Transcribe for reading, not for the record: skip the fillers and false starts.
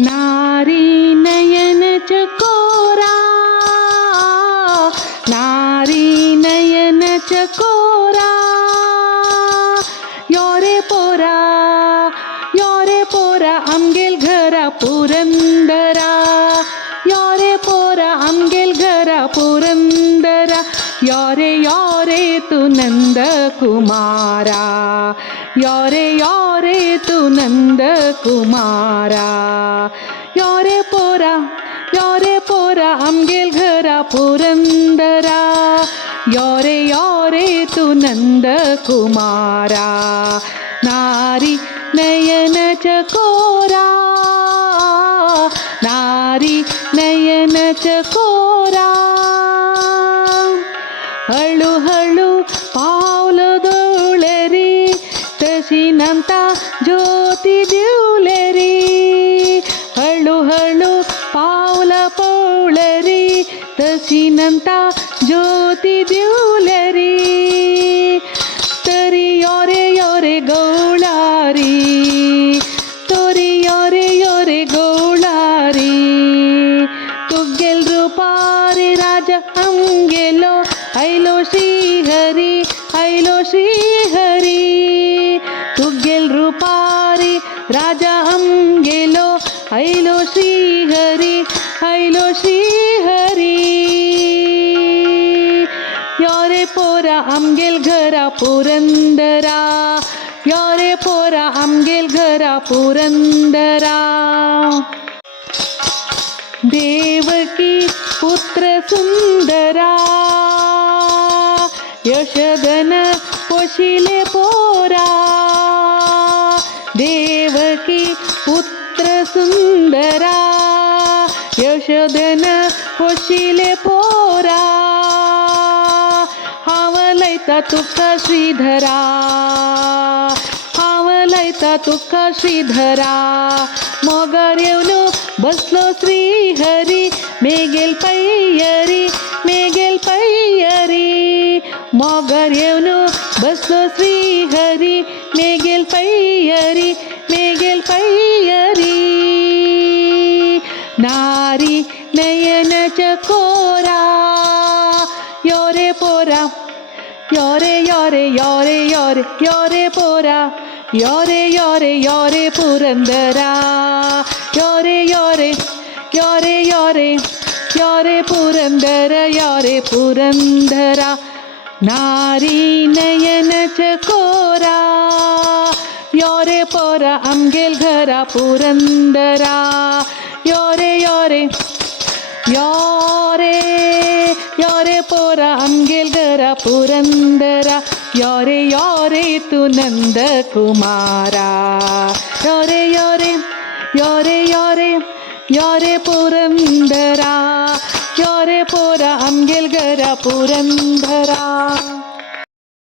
नारी नयन चकोरा, नारी नयन चकोरा, योरे पोरा आमगेल घरा पुरंदरा, योरे पोरा आमगेल घरा पुरंदरा, योरे तू नंद कुमारा, योरे तू नंद कुमारा, योरे पोरा आमगेल घरा पुरंदरा, योरे तू नंद कुमारा, नारी नयन चकोरा, नारी नयन चकोरा, हळू हळू पावलदोळे रे, तशी नंता ज्योती दिवले रे, हळू हळू पावल पवळे रे, तशी नंता ज्योती दिवले रे, तरी योरे गौळारी, तोरी योरे गौळारी, तुगेल रूपारी राजा आमगेलो, ऐलो श्रीहरी, ऐलो श्रीहरी, तुगेल रूपारी राजा आमगेलो, ऐलो श्रीहरी, ऐलो श्रीहरी, योरे पोरा आमगेल घरा पुरंदरा, योरे पोरा आमगेल घरा पुरंदरा, देवकी पुत्र सुंदरा, यशोदन पोशिले पोरा, देवकी पुत्र सुंदरा, यशोदन पोशिले पोरा, हावलैता तुका श्रीधरा, हावलैता तुका श्रीधरा, मोगार येऊन बसलो श्रीहरी, मेगेल पैयरी, मेगेल पैयरी, मोगार येऊन बसलो श्रीहरी, मेगेल पैयरी, मेगेल पैयरी, नारी नयन चकोरा, योरे पोरा, योरे पोरा, योरे पुरंदरा, योरे पुरंदर, योरे पुरंदरा, नारी नयन चकोरा, योरे पोरा आमगेल घरा पुरंदरा, योरे पोरा आमगेल घरा पुरंदरा, योरे तू नंद कुमारा, योरे पुरंदरा, योरे पोरा आमगेल घरा पुरंदरा.